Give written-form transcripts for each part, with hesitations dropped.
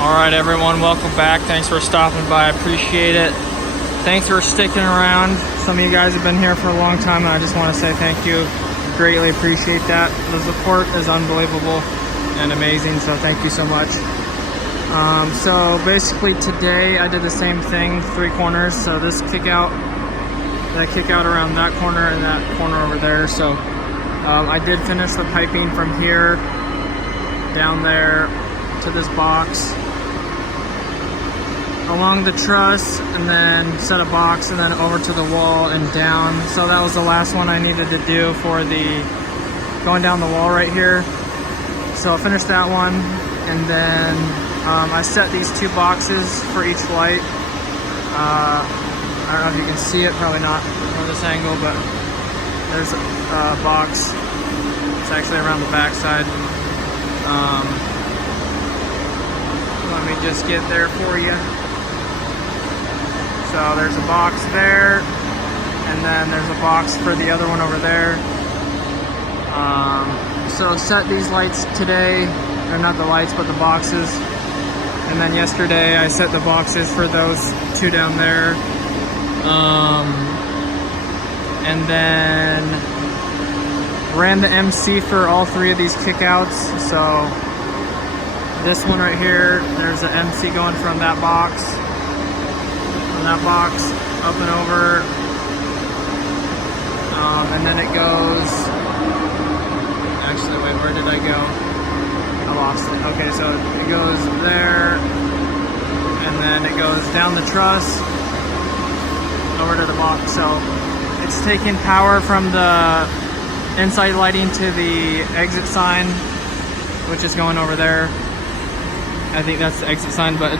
Alright everyone, welcome back. Thanks for stopping by, I appreciate it. Thanks for sticking around. Some of you guys have been here for a long time and I just want to say thank you. Greatly appreciate that. The support is unbelievable and amazing, so thank you so much. So basically today I did the same thing, 3 corners. So this kick out, that kick out around that corner and that corner over there. So I did finish the piping from here down there to this box along the truss, and then set a box and then over to the wall and down. So that was the last one I needed to do for the going down the wall right here. So I finished that one, and then I set these 2 boxes for each light. I don't know if you can see it, probably not from this angle, but there's a box. It's actually around the back side. Let me just get there for you. So there's a box there, and then there's a box for the other one over there. So set these lights today, or not the lights, but the boxes. And then yesterday I set the boxes for those 2 down there. And then ran the MC for all 3 of these kickouts. So this one right here, there's an MC going from that box, up and over, and then it goes, actually wait, where did I go? I lost it. Okay, so it goes there, and then it goes down the truss, over to the box. So it's taking power from the inside lighting to the exit sign, which is going over there. I think that's the exit sign, but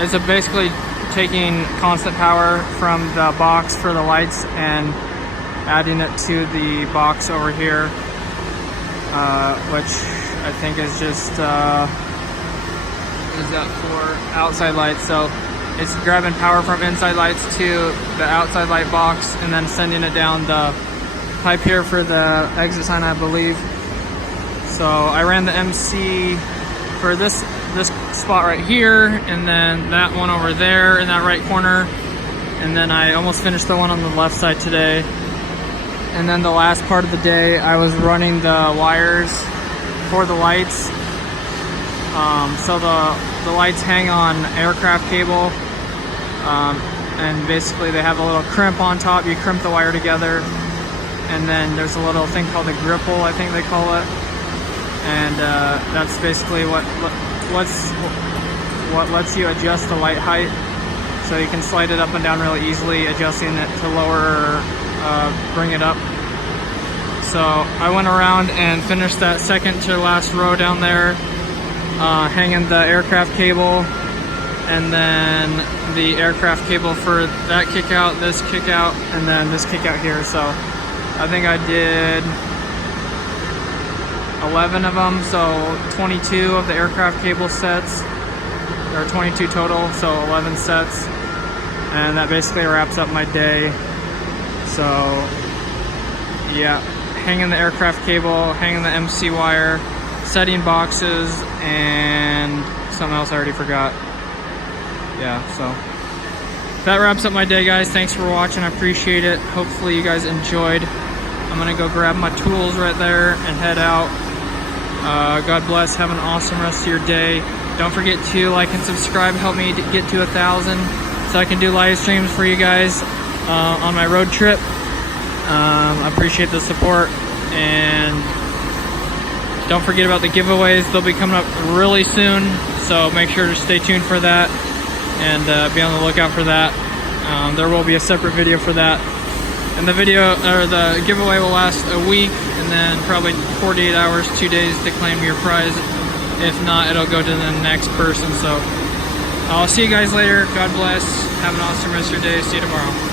it's basically taking constant power from the box for the lights and adding it to the box over here, which I think is just is that for outside lights. So it's grabbing power from inside lights to the outside light box and then sending it down the pipe here for the exit sign, I believe. So I ran the MC for this spot right here, and then that one over there in that right corner, and then I almost finished the one on the left side today. And then the last part of the day I was running the wires for the lights. So the lights hang on aircraft cable, and basically they have a little crimp on top. You crimp the wire together, and then there's a little thing called a gripple, I think they call it, and that's basically what lets you adjust the light height, so you can slide it up and down really easily, adjusting it to lower or bring it up. So I went around and finished that second to last row down there, hanging the aircraft cable, and then the aircraft cable for that kick out, this kick out, and then this kick out here. So I think I did 11 of them, so 22 of the aircraft cable sets. There are 22 total, so 11 sets, and that basically wraps up my day. So yeah, hanging the aircraft cable, hanging the MC wire, setting boxes, and something else I already forgot. Yeah, so that wraps up my day, guys. Thanks for watching, I appreciate it. Hopefully you guys enjoyed. I'm gonna go grab my tools right there and head out. God bless, have an awesome rest of your day. Don't forget to like and subscribe, help me to get to 1,000 so I can do live streams for you guys on my road trip. I appreciate the support, and don't forget about the giveaways. They'll be coming up really soon, so make sure to stay tuned for that and be on the lookout for that. There will be a separate video for that. And the video, or the giveaway, will last a week, and then probably 48 hours, 2 days to claim your prize. If not, it'll go to the next person. So I'll see you guys later. God bless. Have an awesome rest of your day. See you tomorrow.